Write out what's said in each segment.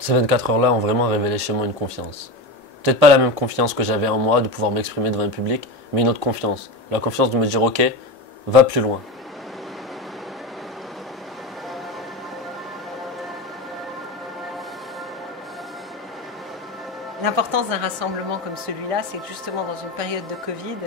Ces 24 heures-là ont vraiment révélé chez moi une confiance. Peut-être pas la même confiance que j'avais en moi de pouvoir m'exprimer devant un public, mais une autre confiance. La confiance de me dire ok, va plus loin. L'importance d'un rassemblement comme celui-là, c'est que justement dans une période de Covid,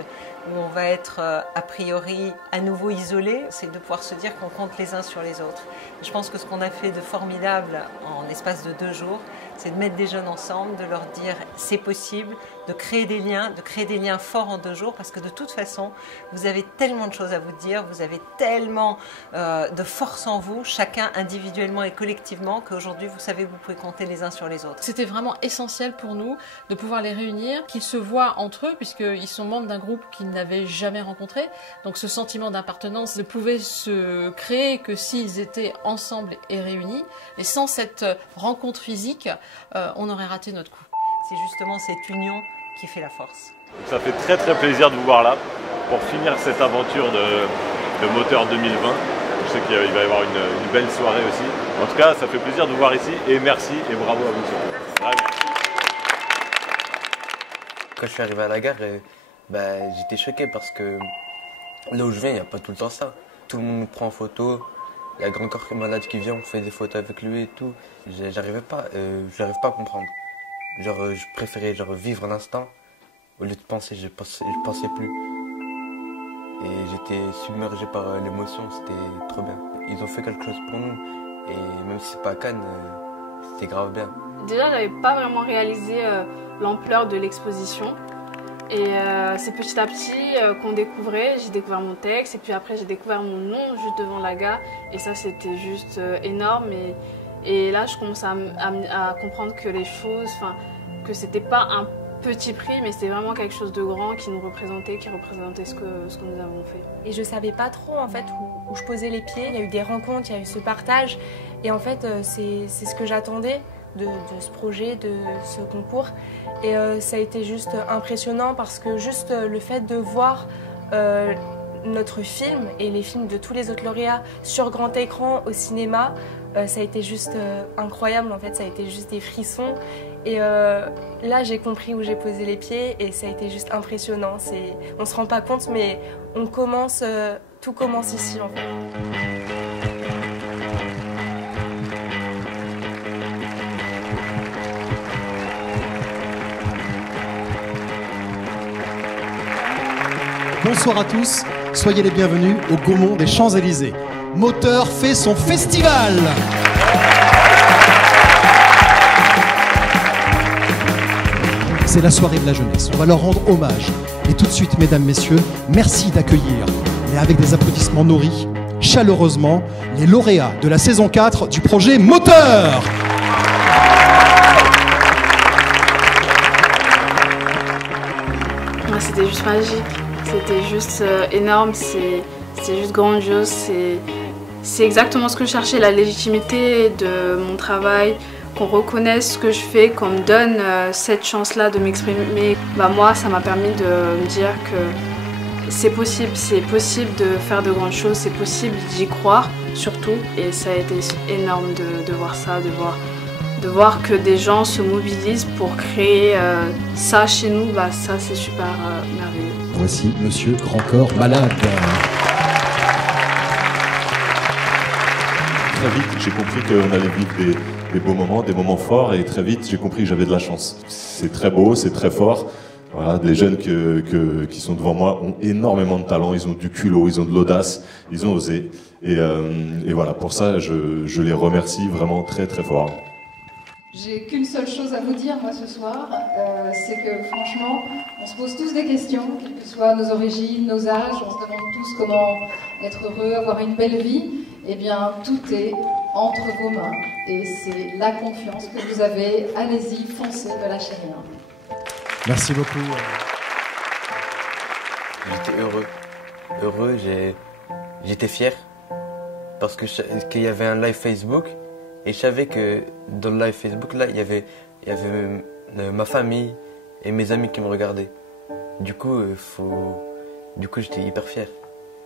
où on va être a priori à nouveau isolé, c'est de pouvoir se dire qu'on compte les uns sur les autres. Je pense que ce qu'on a fait de formidable en l'espace de 2 jours, c'est de mettre des jeunes ensemble, de leur dire c'est possible, de créer des liens forts en 2 jours, parce que de toute façon, vous avez tellement de choses à vous dire, vous avez tellement de force en vous, chacun individuellement et collectivement, qu'aujourd'hui, vous savez que vous pouvez compter les uns sur les autres. C'était vraiment essentiel pour nous de pouvoir les réunir, qu'ils se voient entre eux, puisqu'ils sont membres d'un groupe qu'ils n'avaient jamais rencontré. Donc ce sentiment d'appartenance ne pouvait se créer que s'ils étaient ensemble et réunis. Et sans cette rencontre physique, on aurait raté notre coup. C'est justement cette union qui fait la force. Ça fait très très plaisir de vous voir là pour finir cette aventure de Moteur 2020. Je sais qu'il va y avoir une belle soirée aussi. En tout cas, ça fait plaisir de vous voir ici et merci et bravo à vous surtout. Bravo. Quand je suis arrivé à la gare, j'étais choqué parce que là où je viens, il n'y a pas tout le temps ça. Tout le monde nous prend en photo, il y a Grand Corps Malade qui vient, on fait des photos avec lui et tout. J'arrivais pas à comprendre. Je préférais vivre l'instant au lieu de penser, je pensais plus. Et j'étais submergé par l'émotion, c'était trop bien. Ils ont fait quelque chose pour nous et même si c'est pas à Cannes, c'était grave bien. Déjà, j'avais pas vraiment réalisé l'ampleur de l'exposition. Et c'est petit à petit qu'on découvrait, j'ai découvert mon texte et puis après j'ai découvert mon nom juste devant la gare et ça c'était juste énorme et là je commence à comprendre que les choses, que c'était pas un petit prix mais c'était vraiment quelque chose de grand qui nous représentait, qui représentait ce que nous avons fait. Et je savais pas trop en fait où je posais les pieds, il y a eu des rencontres, il y a eu ce partage et en fait c'est ce que j'attendais de ce projet, de ce concours. Et ça a été juste impressionnant parce que juste le fait de voir notre film et les films de tous les autres lauréats sur grand écran au cinéma, ça a été juste incroyable en fait, ça a été juste des frissons. Et là j'ai compris où j'ai posé les pieds et ça a été juste impressionnant. On se rend pas compte mais on commence, tout commence ici en fait. Bonsoir à tous, soyez les bienvenus au Gaumont des Champs-Élysées. Moteur fait son festival. C'est la soirée de la jeunesse, on va leur rendre hommage. Et tout de suite, mesdames, messieurs, merci d'accueillir, et avec des applaudissements nourris, chaleureusement, les lauréats de la saison 4 du projet Moteur. C'était juste magique. C'était juste énorme, c'était juste grandiose, c'est exactement ce que je cherchais, la légitimité de mon travail, qu'on reconnaisse ce que je fais, qu'on me donne cette chance-là de m'exprimer. Moi, ça m'a permis de me dire que c'est possible de faire de grandes choses, c'est possible d'y croire surtout. Et ça a été énorme de voir ça, de voir que des gens se mobilisent pour créer ça chez nous, ça c'est super merveilleux. Voici Monsieur Grand Corps Malade. Très vite, j'ai compris qu'on allait vivre des beaux moments, des moments forts et très vite, j'ai compris que j'avais de la chance. C'est très beau, c'est très fort. Voilà, les jeunes qui sont devant moi ont énormément de talent, ils ont du culot, ils ont de l'audace, ils ont osé. Et voilà, pour ça, je les remercie vraiment très très fort. J'ai qu'une seule chose à vous dire, moi, ce soir, c'est que, franchement, on se pose tous des questions, quelles que soient nos origines, nos âges, on se demande tous comment être heureux, avoir une belle vie. Eh bien, tout est entre vos mains, et c'est la confiance que vous avez. Allez-y, foncez, ne lâchez rien. Merci beaucoup. J'étais heureux, j'étais fier, parce qu'il y avait un live Facebook. Et je savais que dans le live Facebook, là, il y avait ma famille et mes amis qui me regardaient. Du coup, j'étais hyper fier.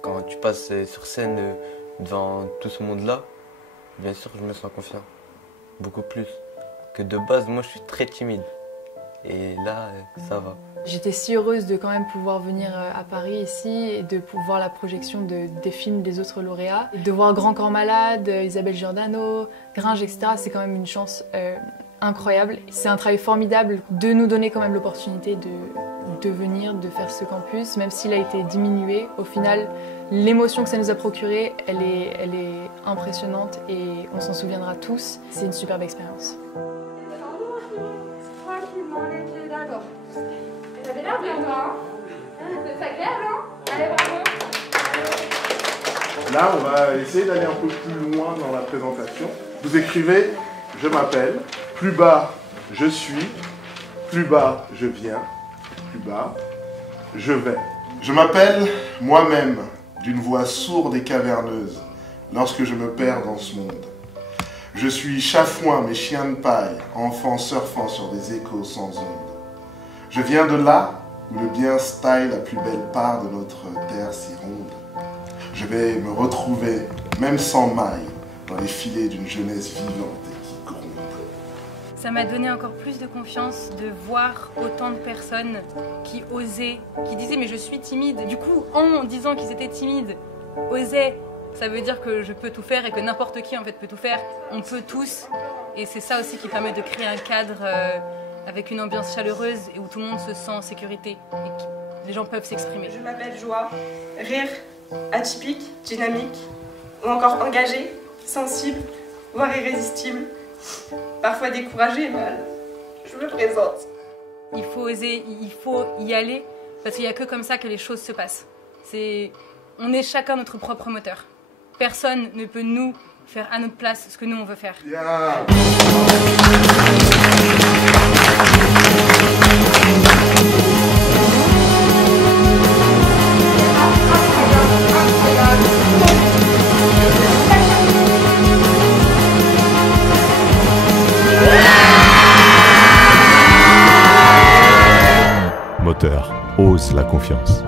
Quand tu passes sur scène devant tout ce monde-là, bien sûr, je me sens confiant. Beaucoup plus que de base, moi, je suis très timide. Et là, ça va. J'étais si heureuse de quand même pouvoir venir à Paris ici et de pouvoir la projection des films des autres lauréats. Et de voir Grand Corps Malade, Isabelle Giordano, Gringe, etc. C'est quand même une chance incroyable. C'est un travail formidable de nous donner quand même l'opportunité de venir, de faire ce campus, même s'il a été diminué. Au final, l'émotion que ça nous a procurée, elle est impressionnante et on s'en souviendra tous. C'est une superbe expérience. Ça avait l'air bien, toi, hein? C'est ça clair, non? Allez, bravo! Là, on va essayer d'aller un peu plus loin dans la présentation. Vous écrivez « Je m'appelle », plus bas « Je suis », plus bas « Je viens », plus bas « Je vais ». Je m'appelle moi-même d'une voix sourde et caverneuse lorsque je me perds dans ce monde. Je suis chafouin, mes chiens de paille, enfant surfant sur des échos sans ondes. Je viens de là où le bien style la plus belle part de notre terre si ronde. Je vais me retrouver, même sans mailles, dans les filets d'une jeunesse vivante et qui gronde. Ça m'a donné encore plus de confiance de voir autant de personnes qui osaient, qui disaient mais je suis timide. Du coup, en disant qu'ils étaient timides, osaient, ça veut dire que je peux tout faire et que n'importe qui en fait peut tout faire. On peut tous. Et c'est ça aussi qui permet de créer un cadre avec une ambiance chaleureuse et où tout le monde se sent en sécurité et que les gens peuvent s'exprimer. Je m'appelle Joie, rire, atypique, dynamique, ou encore engagée, sensible, voire irrésistible, parfois découragée, mal. Je me présente. Il faut oser, il faut y aller, parce qu'il n'y a que comme ça que les choses se passent. On est chacun notre propre moteur. Personne ne peut nous faire à notre place ce que nous on veut faire. Yeah. Moteur, ose la confiance.